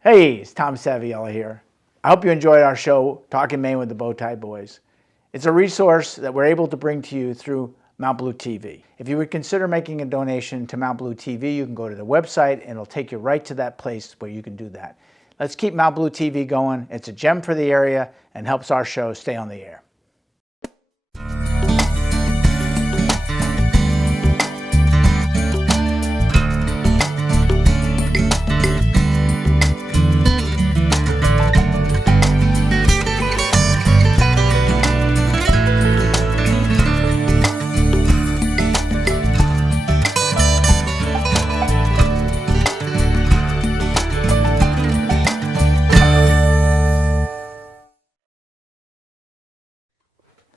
Hey, it's Tom Saviella here. I hope you enjoyed our show, Talkin Maine with the Bowtie Boys. It's a resource that we're able to bring to you through Mount Blue TV. If you would consider making a donation to Mount Blue TV, you can go to the website and it'll take you right to that place where you can do that. Let's keep Mount Blue TV going. It's a gem for the area and helps our show stay on the air.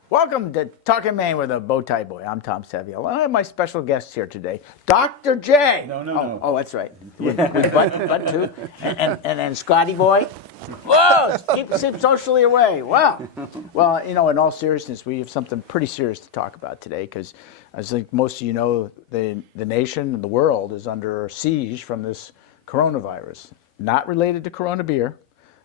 Welcome to Talkin Maine with a Bowtie Boy. I'm Tom Saviella. I have my special guest here today, Dr. Jay. Oh, that's right. With butt too. And then Scotty Boy. Whoa, keep socially away. Wow. Well, you know, in all seriousness, we have something pretty serious to talk about today because, as I think most of you know, the nation and the world is under siege from this coronavirus. Not related to Corona beer.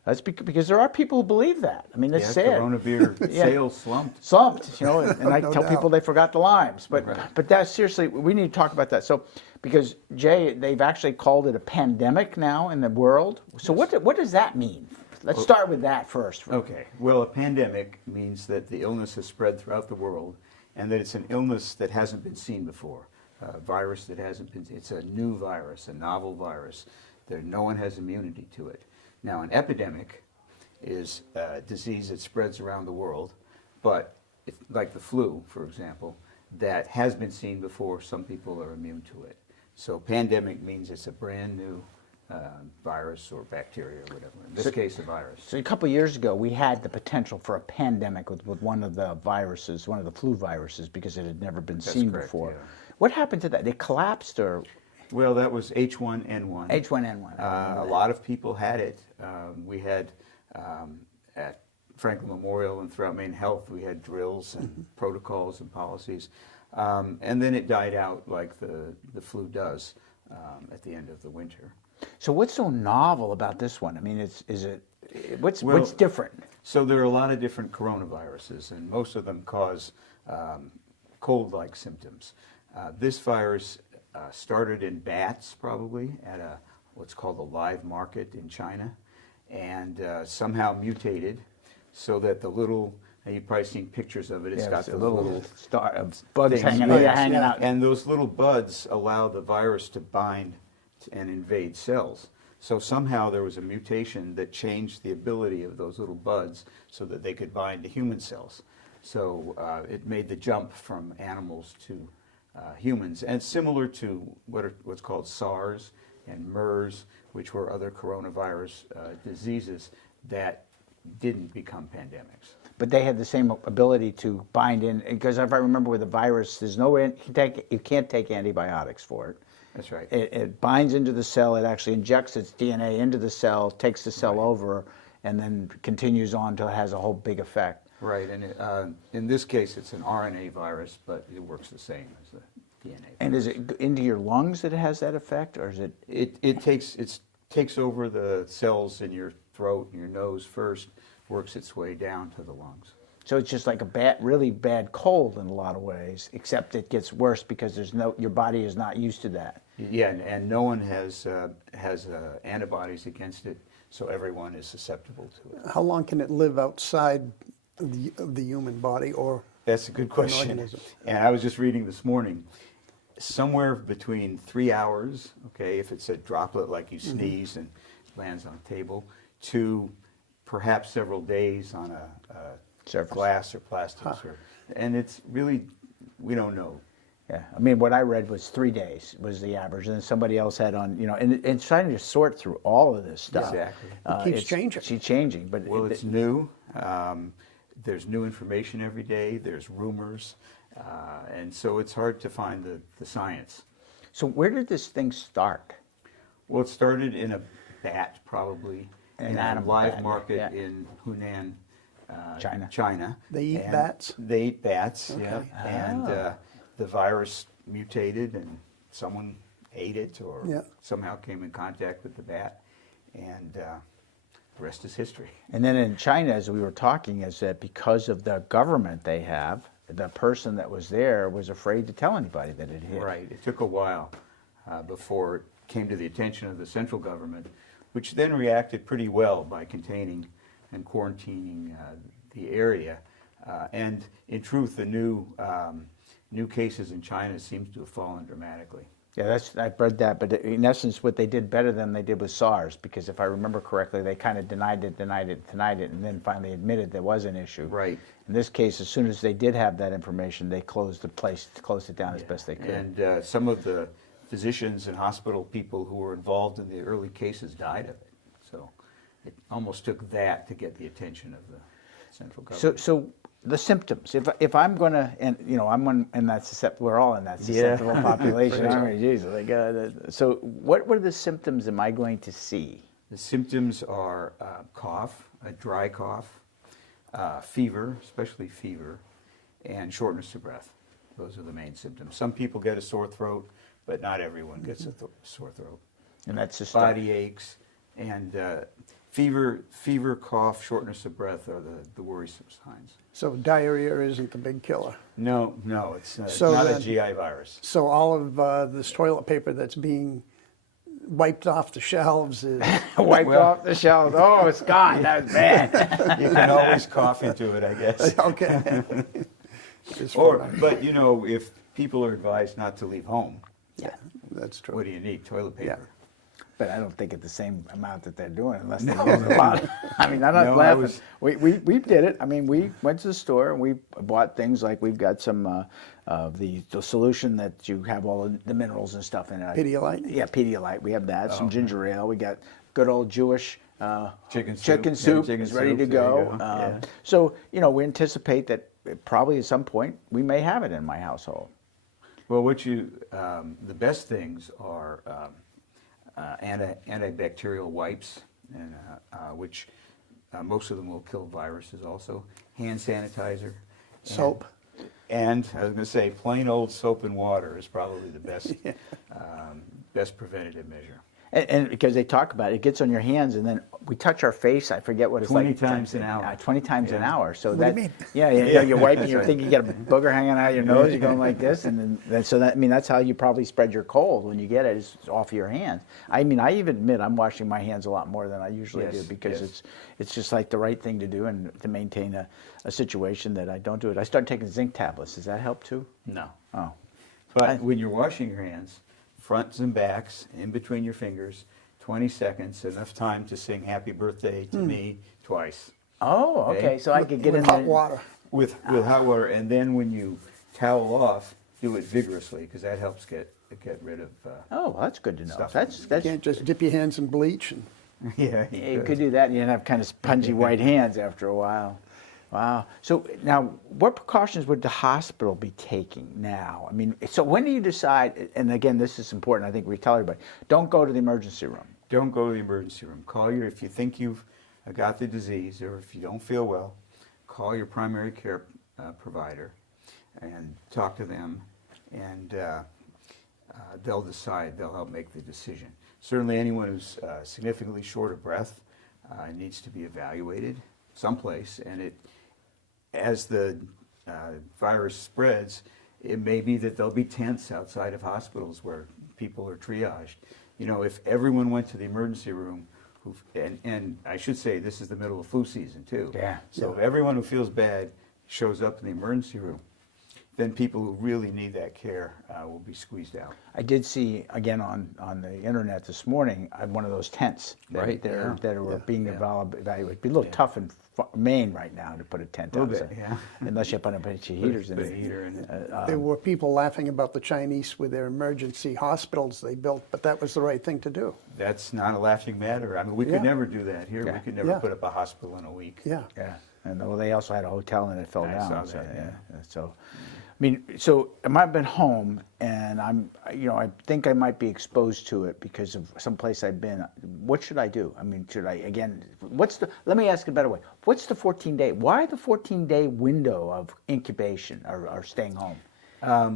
That's because there are people who believe that. I mean, it's sad. Corona beer sales slumped. Slumped, you know, and I tell people they forgot the limes. But that's seriously, we need to talk about that. So, because Jay, they've actually called it a pandemic now in the world. So what does that mean? Let's start with that first. Okay. Well, a pandemic means that the illness has spread throughout the world and that it's an illness that hasn't been seen before. A virus that hasn't been, it's a new virus, a novel virus. No one has immunity to it. Now, an epidemic is a disease that spreads around the world, but like the flu, for example, that has been seen before. Some people are immune to it. So pandemic means it's a brand new virus or bacteria or whatever. In this case, a virus. So a couple of years ago, we had the potential for a pandemic with one of the viruses, one of the flu viruses, because it had never been seen before. Yeah. What happened to that? It collapsed or? Well, that was H1N1. H1N1. A lot of people had it. We had, at Franklin Memorial and throughout Maine Health, we had drills and protocols and policies. And then it died out like the flu does at the end of the winter. So what's so novel about this one? I mean, what's different? So there are a lot of different coronaviruses, and most of them cause cold-like symptoms. This virus started in bats, probably, at what's called a live market in China, and somehow mutated so that the little, you've probably seen pictures of it, it's got the little star of buds hanging out. And those little buds allow the virus to bind and invade cells. So somehow there was a mutation that changed the ability of those little buds so that they could bind to human cells. So it made the jump from animals to humans, and similar to what's called SARS and MERS, which were other coronavirus diseases that didn't become pandemics. But they had the same ability to bind in, because if I remember with the virus, there's no way you can't take antibiotics for it. That's right. It binds into the cell, it actually injects its DNA into the cell, takes the cell over, and then continues on until it has a whole big effect. Right, and in this case, it's an RNA virus, but it works the same as the DNA virus. And is it into your lungs that it has that effect, or is it? It takes over the cells in your throat and your nose first, works its way down to the lungs. So it's just like a really bad cold in a lot of ways, except it gets worse because your body is not used to that. Yeah, and no one has antibodies against it, so everyone is susceptible to it. How long can it live outside of the human body, or? That's a good question. Organism? And I was just reading this morning, somewhere between 3 hours, okay, if it's a droplet like you sneeze and lands on a table, to perhaps several days on a glass or plastic. And it's really, we don't know. Yeah, I mean, what I read was 3 days was the average, and then somebody else had on, you know, and it's trying to sort through all of this stuff. Exactly. It keeps changing. It's changing, but it's new. There's new information every day. There's rumors, and so it's hard to find the science. So where did this thing start? Well, it started in a bat, probably, in a live market in Hunan, China. They eat bats? They eat bats, Okay. yeah. And the virus mutated, and someone ate it or somehow came in contact with the bat. and the rest is history. And then in China, as we were talking, is that because of the government they have, the person that was there was afraid to tell anybody that it hit. Right. It took a while before it came to the attention of the central government, which then reacted pretty well by containing and quarantining the area. And in truth, the new cases in China seems to have fallen dramatically. Yeah, I've read that, but in essence, what they did better than they did with SARS, because if I remember correctly, they kind of denied it, and then finally admitted there was an issue. Right. In this case, as soon as they did have that information, they closed it down as best they could. And some of the physicians and hospital people who were involved in the early cases died of it. So it almost took that to get the attention of the central government. So the symptoms. If I'm going to, and I'm in that susceptible. We're all in that susceptible population. I mean, Jesus, so what are the symptoms am I going to see? The symptoms are cough, a dry cough, fever, especially fever, and shortness of breath. Those are the main symptoms. Some people get a sore throat, but not everyone gets a sore throat. And that's just body aches, and fever, cough, shortness of breath are the worrisome signs. So diarrhea isn't the big killer. No, it's So not then- a GI virus. So all of this toilet paper that's being wiped off the shelves is wiped off the shelves. Oh, it's gone. That was bad. You can always cough into it, I guess. okay. It's fine. But if people are advised not to leave home, Yeah, that's true. what do you need? Toilet paper. Yeah. But I don't think at the same amount that they're doing, unless they use a lot. I mean, I'm not No, laughing. We did it. I mean, we went to the store and we bought things like we've got some the solution that you have all the minerals and stuff in it. Pedialyte? Yeah, Pedialyte. We have that. Some ginger ale. We got good old Jewish Chicken soup. chicken soup Yeah, chicken is ready soup. to There you go. go. Yeah. So we anticipate that probably at some point we may have it in my household. Well, the best things are antibacterial wipes, and which most of them will kill viruses also. Hand sanitizer. Soap. And I was going to say, plain old soap and water is probably the best, best preventative measure. And because they talk about it, it gets on your hands, and then we touch our face. I forget what it's 20 like. times an hour. 20 times an hour. So What do you mean? Yeah, you're wiping. You're thinking you got a booger hanging out of your nose. You're going like this, and then so that's how you probably spread your cold when you get it. Is off your hands. I mean, I even admit I'm washing my hands a lot more than I usually do because it's just like the right thing to do and to maintain a situation that I don't do it. I started taking zinc tablets. Does that help too? No. Oh. But when you're washing your hands, fronts and backs, in between your fingers, 20 seconds, enough time to sing happy birthday to me twice. Oh, okay. So I could get with in hot there. water. With hot water, and then when you towel off, do it vigorously, because that helps get rid of Oh, well, that's good to know. Stuff. That's You can't just dip your hands in bleach. And yeah, you could do that, and you'd have kind of spongy white hands after a while. Wow. So now, what precautions would the hospital be taking now? I mean, so when do you decide, and again, this is important, I think we tell everybody, don't go to the emergency room. Don't go to the emergency room. If you think you've got the disease, or if you don't feel well, call your primary care provider and talk to them, and they'll decide. They'll help make the decision. Certainly anyone who's significantly short of breath needs to be evaluated someplace, and as the virus spreads, it may be that there'll be tents outside of hospitals where people are triaged. If everyone went to the emergency room, and I should say this is the middle of flu season too. Yeah. So if everyone who feels bad shows up in the emergency room, then people who really need that care will be squeezed out. I did see, again, on the internet this morning, one of those tents Right, that were being yeah. evaluated. It'd be a little tough in Maine right now to put a tent A little outside. bit, yeah. Unless you put a bunch of heaters in Put a it. heater in it. there were people laughing about the Chinese with their emergency hospitals they built, but that was the right thing to do. That's not a laughing matter. I mean, we Yeah. could never do that here. Yeah. We could never Yeah. put up a hospital in a week. Yeah. Yeah, and well, they also had a hotel and it fell I down. saw So, that, yeah. So, I mean, so I've been home and I think I might be exposed to it because of some place I've been. What should I do? I mean, let me ask it a better way. What's the 14-day? Why the 14-day window of incubation or staying home?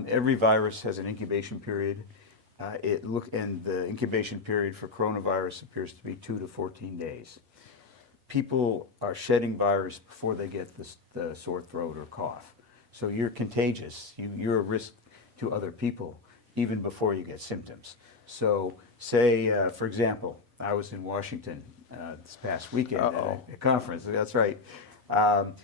Every virus has an incubation period. And the incubation period for coronavirus appears to be 2 to 14 days. People are shedding virus before they get the sore throat or cough. So you're contagious. You're a risk to other people even before you get symptoms. So say, for example, I was in Washington this past weekend at a conference. That's right.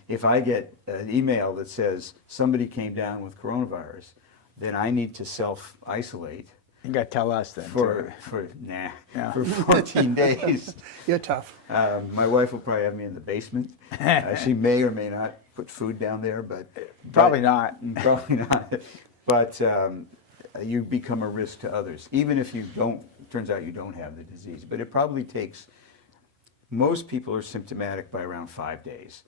If I get an email that says somebody came down with coronavirus, then I need to self-isolate. You got to tell us then. For 14 days. You're tough. My wife will probably have me in the basement. She may or may not put food down there, but Probably not. Probably not. But you become a risk to others, even if you don't. Turns out you don't have the disease, but it probably takes. Most people are symptomatic by around 5 days,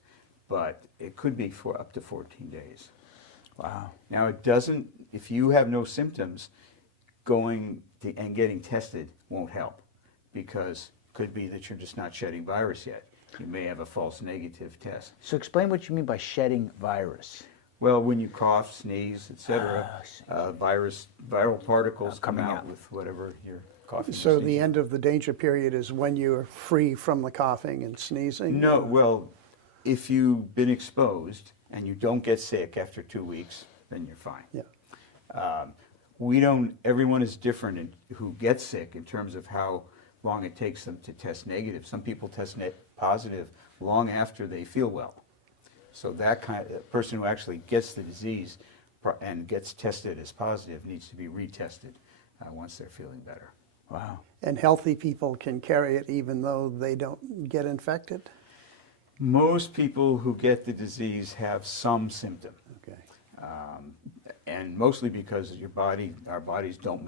but it could be for up to 14 days. Wow. Now it doesn't. If you have no symptoms, going and getting tested won't help, because it could be that you're just not shedding virus yet. You may have a false negative test. So explain what you mean by shedding virus. Well, when you cough, sneeze, etc., viral particles come coming out out. with whatever you're coughing. or So the sneezing. end of the danger period is when you're free from the coughing and sneezing? No, well, if you've been exposed and you don't get sick after 2 weeks, then you're fine. Yeah. Everyone is different in who gets sick in terms of how long it takes them to test negative. Some people test positive long after they feel well. So that kind of person who actually gets the disease and gets tested as positive needs to be retested once they're feeling better. Wow. And healthy people can carry it even though they don't get infected? Most people who get the disease have some symptom. Okay. And mostly because our bodies don't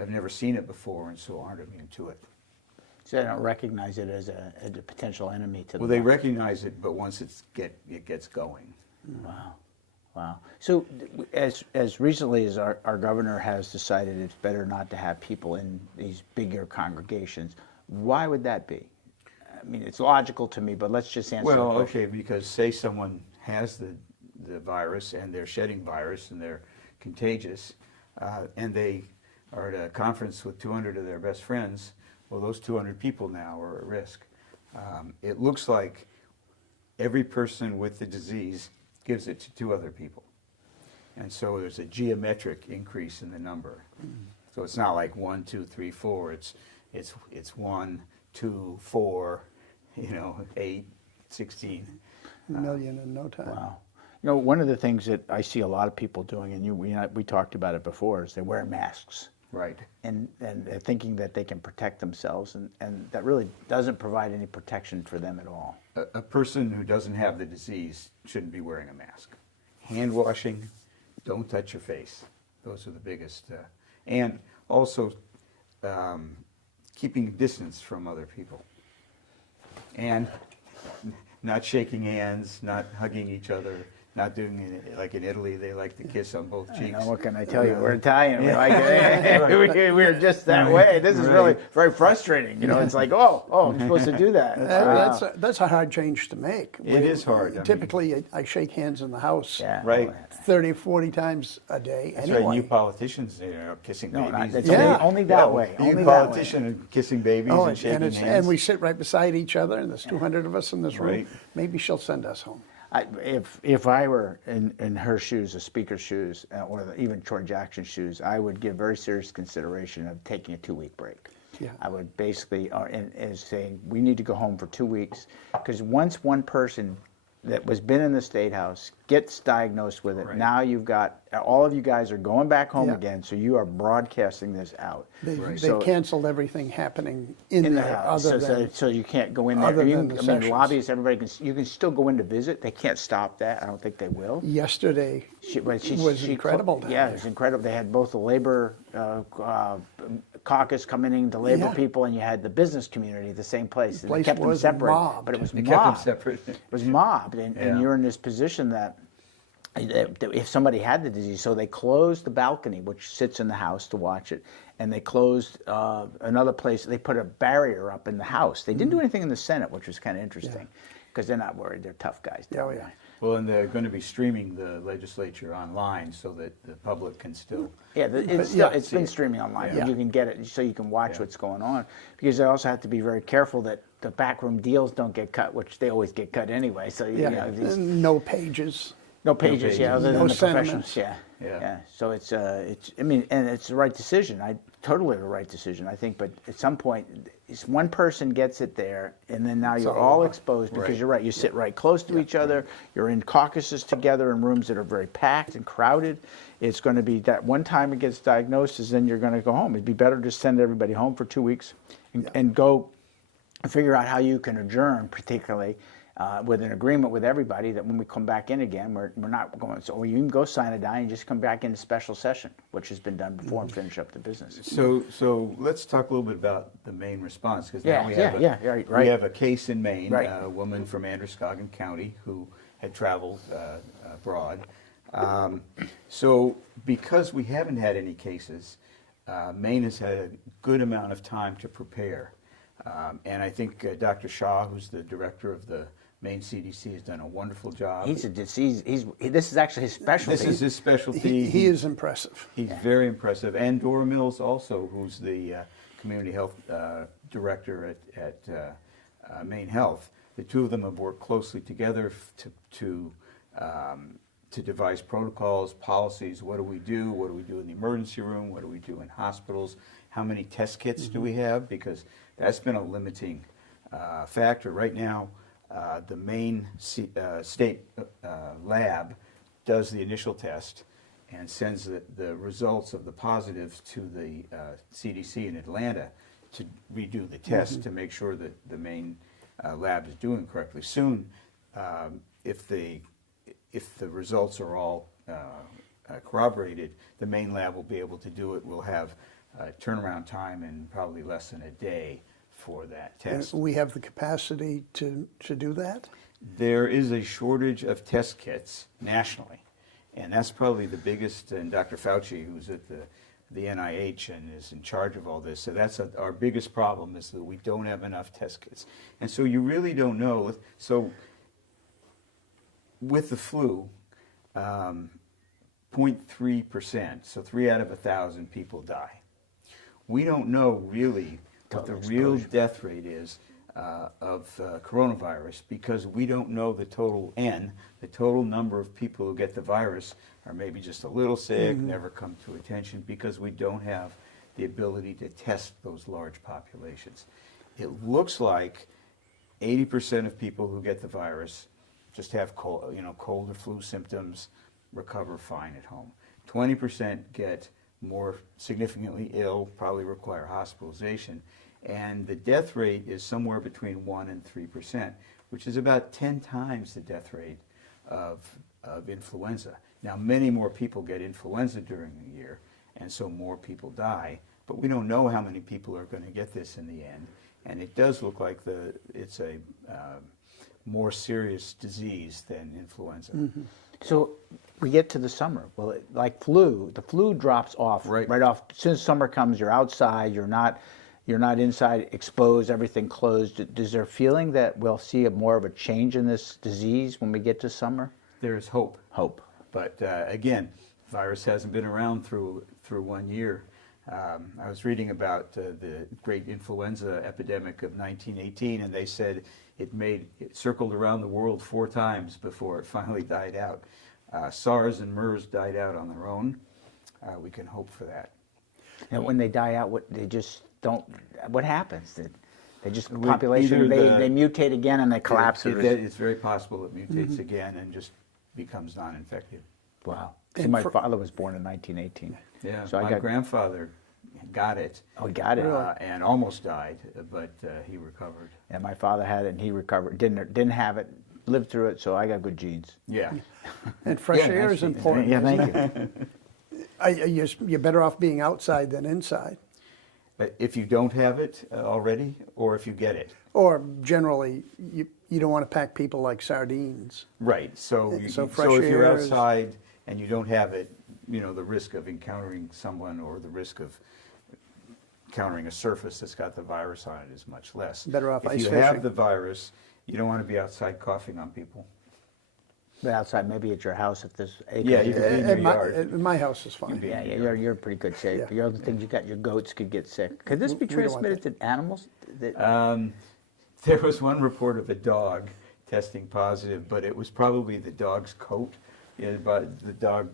I've never seen it before, and so aren't immune to it. So they don't recognize it as a potential enemy to them. Well, they recognize it, but once it gets going. Wow. Wow. So as recently as our governor has decided it's better not to have people in these bigger congregations, why would that be? I mean, it's logical to me, but let's just answer the Well, question. okay, because say someone has the virus and they're shedding virus and they're contagious, and they are at a conference with 200 of their best friends, well, those 200 people now are at risk. It looks like every person with the disease gives it to 2 other people. And so there's a geometric increase in the number. So it's not like 1, 2, 3, 4. It's 1, 2, 4, 8, 16. A million in no time. Wow. You know, one of the things that I see a lot of people doing, and we talked about it before, is they wear masks. Right. And they're thinking that they can protect themselves, and that really doesn't provide any protection for them at all. A person who doesn't have the disease shouldn't be wearing a mask. Hand washing, don't touch your face. Those are the biggest. And also keeping distance from other people. And not shaking hands, not hugging each other, not doing it like in Italy. They like to kiss on both cheeks. What can I tell you? We're Italian. We like it. We're just that way. This is really very frustrating. It's like, I'm supposed to do that. That's a hard change to make. It is hard. Typically, I shake hands in the house Right. 30, 40 times a day. That's anyway. right. You politicians are kissing babies. It's Yeah. only that way. You Only that way. politician are kissing babies Oh, and shaking hands. and we sit right beside each other, and there's 200 of us in this room. Right. Maybe she'll send us home. If I were in her shoes, a speaker's shoes, or even Troy Jackson's shoes, I would give very serious consideration of taking a 2-week break. Yeah. I would basically and saying we need to go home for 2 weeks, because once one person that was been in the State House gets diagnosed with it, Right. now you've got all of you guys are going back home Yeah. again, so you are broadcasting this out. They So- canceled everything happening in in the there house, other so, than so you can't go in there. other You than can- the I mean, sessions. lobbyists, everybody can. You can still go in to visit. They can't stop that. I don't think they will. yesterday. But was incredible down Yeah, there. it was incredible. They had both the labor caucus coming in, the labor Yeah. people, and you had the business community at the same place. And they place kept them was separate, mobbed. but it was They mobbed. kept them separate. It was mobbed, and Yeah. you're in this position that if somebody had the disease, so they closed the balcony, which sits in the house to watch it, and they closed another place. They put a barrier up in the house. They didn't do anything in the Senate, which was kind of interesting. because they're not worried. They're tough guys. Oh, yeah. Well, and they're going to be streaming the legislature online so that the public can still. Yeah, it's been streaming online, but you can get it so you can watch what's going on. Because they also have to be very careful that the backroom deals don't get cut, which they always get cut anyway. So you know, And no pages. no pages, yeah, other No than the sentiments. professionals, Yeah. yeah. So it's I mean, and it's the right decision. Totally the right decision, I think. But at some point, it's one person gets it there, and then now you're all exposed because you're right. You sit right close to each other. You're in caucuses together in rooms that are very packed and crowded. It's going to be that one time it gets diagnosed, is then you're going to go home. It'd be better to send everybody home for 2 weeks and go figure out how you can adjourn, particularly with an agreement with everybody that when we come back in again, we're not going. So you can go sign a die and just come back into special session, which has been done before, and finish up the business. So let's talk a little bit about the Maine response, because now we have a case in Maine, a woman from Androscoggin County who had traveled abroad. So because we haven't had any cases, Maine has had a good amount of time to prepare. And I think Dr. Shaw, who's the director of the Maine CDC, has done a wonderful job. This is actually his specialty. This is his specialty. He is impressive. He's very impressive. And Dora Mills also, who's the community health director at Maine Health. The two of them have worked closely together to devise protocols, policies. What do we do? What do we do in the emergency room? What do we do in hospitals? How many test kits do we have? Because that's been a limiting factor. Right now, the Maine state lab does the initial test and sends the results of the positives to the CDC in Atlanta to redo the test to make sure that the Maine lab is doing correctly. Soon, if the results are all corroborated, the Maine lab will be able to do it. We'll have turnaround time in probably less than a day for that test. And we have the capacity to do that? There is a shortage of test kits nationally, and that's probably the biggest, and Dr. Fauci, who's at the NIH and is in charge of all this, so that's our biggest problem, is that we don't have enough test kits. And so you really don't know. So with the flu, 0.3%, so 3 out of 1,000 people die. We don't know really what the real death rate is of coronavirus, because we don't know the total N, the total number of people who get the virus are maybe just a little sick, never come to attention, because we don't have the ability to test those large populations. It looks like 80% of people who get the virus just have cold or flu symptoms, recover fine at home. 20% get more significantly ill, probably require hospitalization, and the death rate is somewhere between 1 and 3%, which is about 10 times the death rate of influenza. Now, many more people get influenza during the year, and so more people die, but we don't know how many people are going to get this in the end, and it does look like it's a more serious disease than influenza. So we get to the summer. Well, like the flu drops off right off. As soon as summer comes, you're outside. You're not inside, exposed. Everything closed. Is there a feeling that we'll see more of a change in this disease when we get to summer? There is hope. Hope. But again, virus hasn't been around through 1 year. I was reading about the great influenza epidemic of 1918, and they said it circled around the world 4 times before it finally died out. SARS and MERS died out on their own. We can hope for that. And when they die out, what happens? They just population they mutate again and they collapse. It's very possible it mutates again and just becomes non-infected. Wow. See, my father was born in 1918. Yeah, so my grandfather got it. Oh, he got it. And almost died, but he recovered. And my father had it and he recovered. Didn't have it, lived through it, so I got good genes. Yeah. And fresh air is important. Yeah, thank you. You're better off being outside than inside. But if you don't have it already, or if you get it. Or generally, you don't want to pack people like sardines. Right. So if you're outside and you don't have it, the risk of encountering someone or the risk of encountering a surface that's got the virus on it is much less. Better off ice fishing. If you have the virus You don't want to be outside coughing on people. But outside, maybe at your house, if there's acres. Yeah, you could be in your yard. At my house is fine. Yeah, you're in pretty good shape. Yeah. The other things you got, your goats could get sick. Could this be We don't want transmitted to animals? There was one report of a dog testing positive, but it was probably the dog's coat. Yeah, but the dog,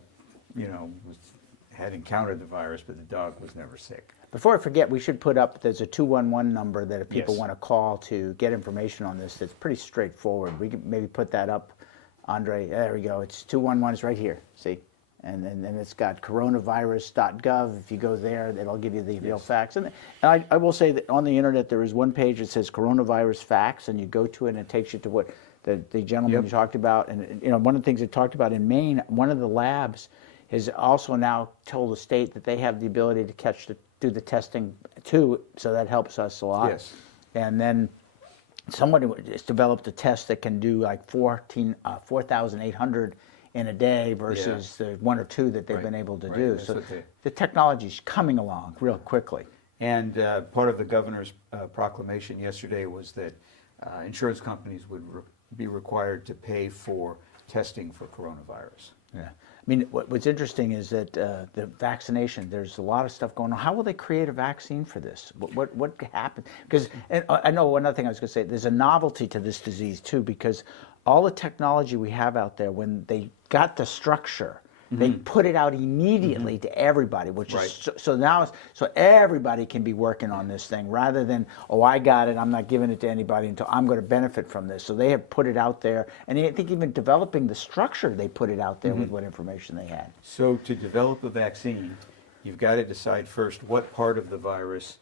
had encountered the virus, but the dog was never sick. Before I forget, we should put up, there's a 211 number that if people Yes. want to call to get information on this, that's pretty straightforward. We could maybe put that up, Andre. There we go. It's 211, it's right here, see? And then it's got coronavirus.gov. If you go there, it'll give you the real facts. And I will say that on the internet, there is one page that says coronavirus facts, and you go to it and it takes you to what the gentleman Yep. you talked about. And one of the things they talked about in Maine, one of the labs has also now told the state that they have the ability to do the testing too, so that helps us a lot. Yes. And then somebody has developed a test that can do like 4,800 in a day versus the one or two that they've Right. been able to Right. do. That's So what they- the technology's coming along real quickly. And part of the governor's proclamation yesterday was that insurance companies would be required to pay for testing for coronavirus. Yeah. I mean, what's interesting is that the vaccination, there's a lot of stuff going on. How will they create a vaccine for this? What happened? Because I know one other thing I was going to say, there's a novelty to this disease too, because all the technology we have out there, when they got the structure, they put it out immediately to everybody, which Right. is so now so everybody can be working on this thing rather than, oh, I got it, I'm not giving it to anybody until I'm going to benefit from this. So they have put it out there, and I think even developing the structure, they put it out there with what information they had. So to develop a vaccine, you've got to decide first what part of the virus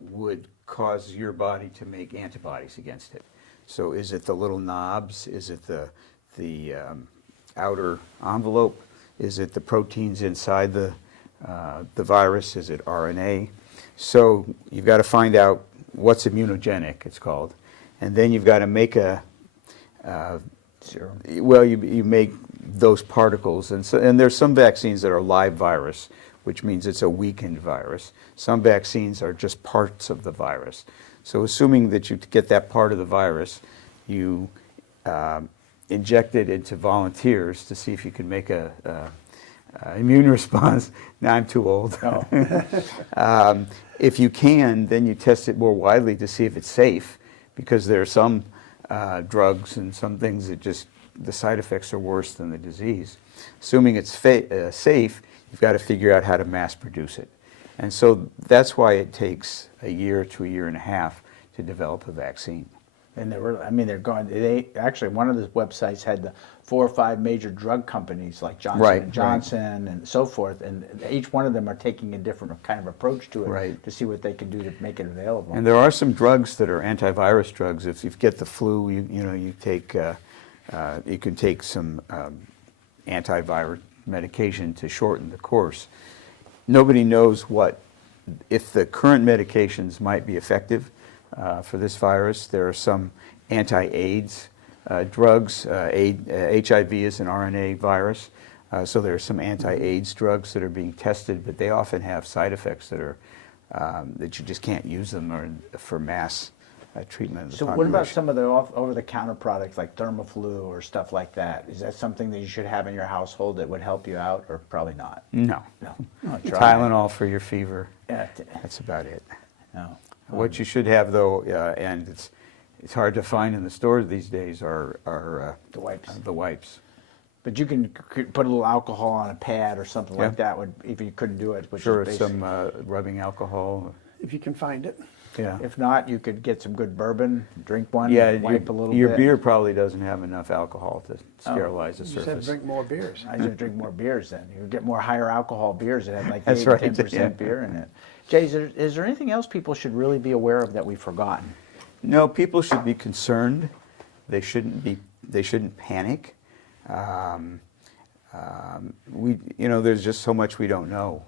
would cause your body to make antibodies against it. So is it the little knobs? Is it the outer envelope? Is it the proteins inside the virus? Is it RNA? So you've got to find out what's immunogenic, it's called, and then you've got to make Serum. well, you make those particles, and there's some vaccines that are live virus, which means it's a weakened virus. Some vaccines are just parts of the virus. So assuming that you get that part of the virus, you inject it into volunteers to see if you can make a immune response. Now I'm too old. Oh. If you can, then you test it more widely to see if it's safe, because there are some drugs and some things that just the side effects are worse than the disease. Assuming it's safe, you've got to figure out how to mass produce it. And so that's why it takes a year to a year and a half to develop a vaccine. And they actually, one of the websites had the 4 or 5 major drug companies like Johnson Right, and Johnson and so forth, and each one of them are taking a different kind of approach to it Right. to see what they can do to make it available. And there are some drugs that are antivirus drugs. If you get the flu, you can take some antivirus medication to shorten the course. Nobody knows if the current medications might be effective for this virus. There are some anti-AIDS drugs. HIV is an RNA virus, so there are some anti-AIDS drugs that are being tested, but they often have side effects that are that you just can't use them for mass treatment of the So population. what about some of the over-the-counter products like Thermoflu or stuff like that? Is that something that you should have in your household that would help you out, or probably not? No. No. Oh, try it. Tylenol for your fever. Yeah, That's about it. no. What you should have, though, and it's hard to find in the stores these days, are The wipes. The wipes. But you can put a little alcohol on a pad or something like Yeah. that if you couldn't do it. Which Sure, is it's basic. some rubbing alcohol. If you can find it. Yeah. If not, you could get some good bourbon, drink one, Yeah, and wipe a little your bit. beer probably doesn't have enough alcohol to sterilize the You just have to surface. drink more beers. I should drink more beers then. You get more higher alcohol beers that have like That's 8 right, 10% yeah. beer in it. Jay, is there anything else people should really be aware of that we've forgotten? No, people should be concerned. They shouldn't panic. There's just so much we don't know.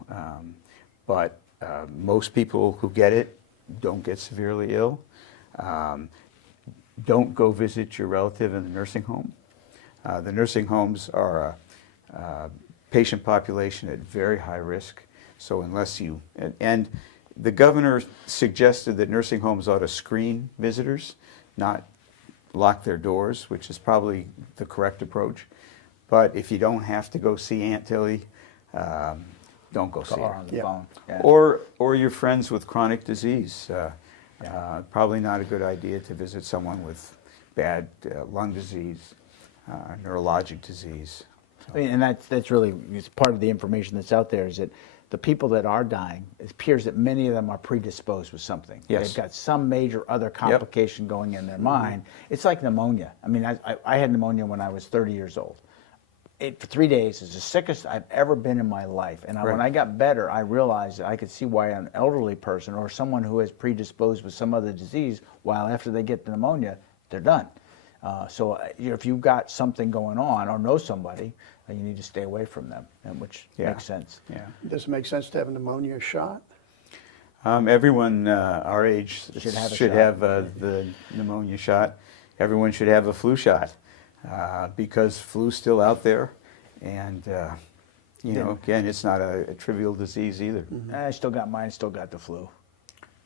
But most people who get it don't get severely ill. Don't go visit your relative in the nursing home. The nursing homes are a patient population at very high risk. So unless and the governor suggested that nursing homes ought to screen visitors, not lock their doors, which is probably the correct approach. But if you don't have to go see Aunt Tilly, don't go see Call her her. on the phone. Yeah. Or you're friends with chronic disease. Probably not a good idea to visit someone with bad lung disease, neurologic disease. I mean, and that's really it's part of the information that's out there is that the people that are dying, it appears that many of them are predisposed with something. Yes. They've got some major other complication going in their mind. It's like pneumonia. I mean, I had pneumonia when I was 30 years old. For 3 days is the sickest I've ever been in my life. And when I got better, I realized that I could see why an elderly person or someone who is predisposed with some other disease, while after they get the pneumonia, they're done. So if you've got something going on or know somebody, you need to stay away from them, which makes sense. Yeah. Does it make sense to have a pneumonia shot? Everyone our age should have the pneumonia shot. Everyone should have a flu shot because flu's still out there, and you know, again, it's not a trivial disease either. I still got mine. Still got the flu.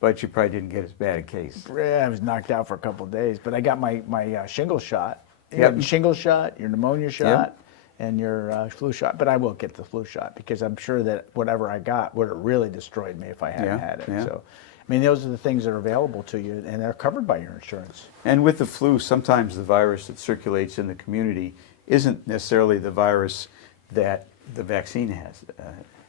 But you probably didn't get as bad a case. Yeah, I was knocked out for a couple of days, but I got my shingle shot. You Yep. got your shingle shot, your pneummonia shot, and your flu shot. But I will get the flu shot because I'm sure that whatever I got would have really destroyed me if I hadn't had it. Yeah. So, I mean, those are the things that are available to you, and they're covered by your insurance. And with the flu, sometimes the virus that circulates in the community isn't necessarily the virus that the vaccine has.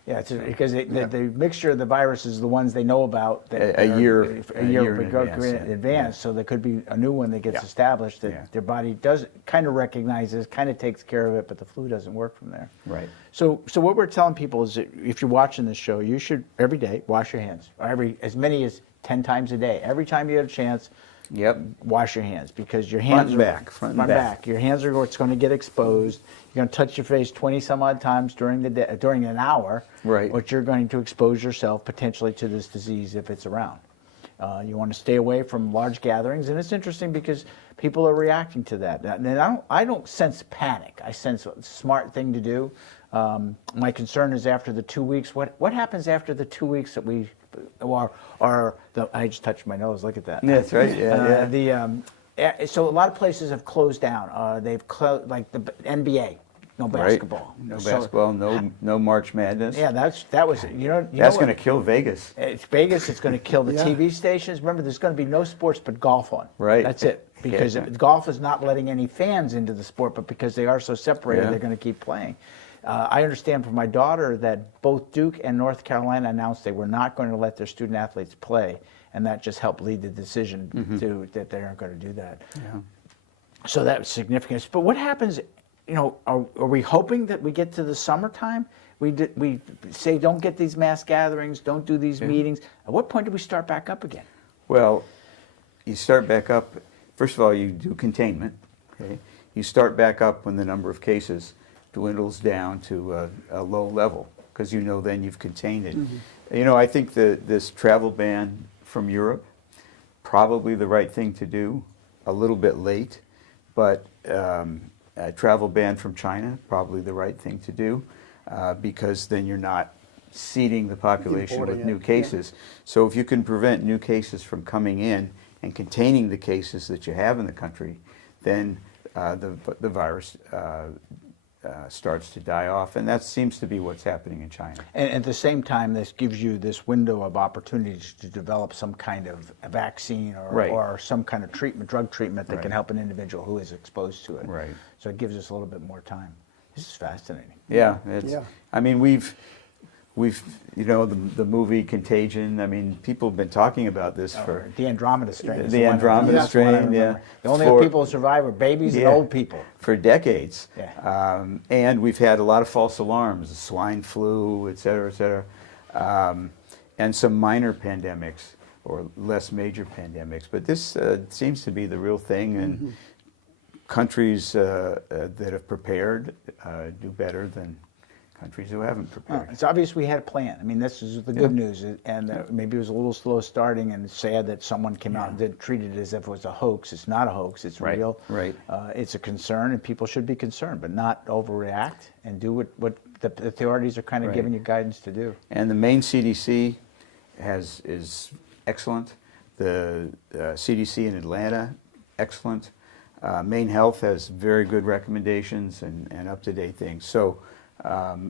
Yeah, because the mixture of the viruses, the ones they know about, that A year in in advance. So there could be a new one that gets established that their body does kind of recognizes, kind of takes care of it, but the flu doesn't work from there. Right. So what we're telling people is that if you're watching this show, you should every day wash your hands, or as many as 10 times a day. Every time you have a chance, wash your hands because your hands front and back. Your hands are what's going to get exposed. You're going to touch your face 20 some odd times during the day, during an hour, which you're going to expose yourself potentially to this disease if it's around. You want to stay away from large gatherings, and it's interesting because people are reacting to that. And I don't sense panic. I sense a smart thing to do. My concern is after the 2 weeks. What happens after the 2 weeks that we, I just touched my nose. Look at that. That's right. So a lot of places have closed down. They've closed, like the NBA. No basketball. No basketball. No March Madness. Yeah, that was that's going to kill Vegas. It's Vegas. It's going to kill the TV stations. Remember, there's going to be no sports but golf on. Right. That's it. Because golf is not letting any fans into the sport, but because they are so separated, they're going to keep playing. I understand from my daughter that both Duke and North Carolina announced they were not going to let their student athletes play, and that just helped lead the decision that they aren't going to do that. Yeah. So that was significant. But what happens? Are we hoping that we get to the summertime? We say don't get these mass gatherings, don't do these meetings. At what point do we start back up again? Well, you start back up. First of all, you do containment. Okay, you start back up when the number of cases dwindles down to a low level because then you've contained it. I think this travel ban from Europe probably the right thing to do. A little bit late, but. A travel ban from China, probably the right thing to do, because then you're not seeding the population with new cases. So if you can prevent new cases from coming in and containing the cases that you have in the country, then the virus starts to die off, and that seems to be what's happening in China. And at the same time, this gives you this window of opportunities to develop some kind of a vaccine or some kind of drug treatment that can help an individual who is exposed to it. Right. So it gives us a little bit more time. This is fascinating. Yeah. I mean, we've the movie Contagion. I mean, people have been talking about this for the Andromeda strain. The Andromeda strain. Yeah. The only people who survive are babies and old people. For decades. Yeah. And we've had a lot of false alarms, swine flu, et cetera, and some minor pandemics or less major pandemics. But this seems to be the real thing, and countries that have prepared do better than countries who haven't prepared. It's obvious we had a plan. I mean, this is the good news, and maybe it was a little slow starting, and it's sad that someone came out and treated it as if it was a hoax. It's not a hoax. It's real. Right. It's a concern, and people should be concerned, but not overreact and do what the authorities are kind of giving you guidance to do. And the Maine CDC is excellent. The CDC in Atlanta, excellent. Maine Health has very good recommendations and up-to-date things. So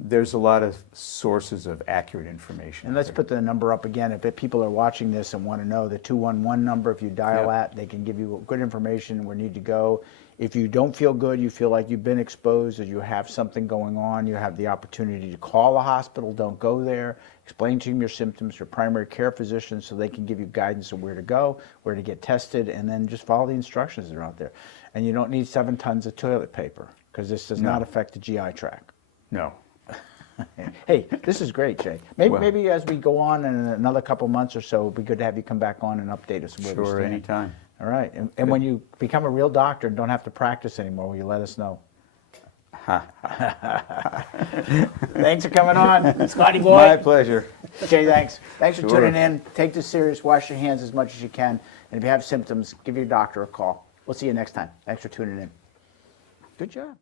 there's a lot of sources of accurate information. And let's put the number up again. If people are watching this and want to know the 211 number, if you dial that, they can give you good information where you need to go. If you don't feel good, you feel like you've been exposed or you have something going on, you have the opportunity to call a hospital. Don't go there. Explain to them your symptoms, your primary care physician, so they can give you guidance on where to go, where to get tested, and then just follow the instructions that are out there. And you don't need 7 tons of toilet paper because this does not affect the GI tract. No. Hey, this is great, Jay. Maybe as we go on in another couple months or so, it would be good to have you come back on and update us where we Sure, stand. anytime. All right. And when you become a real doctor and don't have to practice anymore, will you let us know? Thanks for coming on, Scotty Boy. My pleasure. Jay, thanks. Thanks for Sure. tuning in. Take this serious. Wash your hands as much as you can. And if you have symptoms, give your doctor a call. We'll see you next time. Thanks for tuning in. Good job.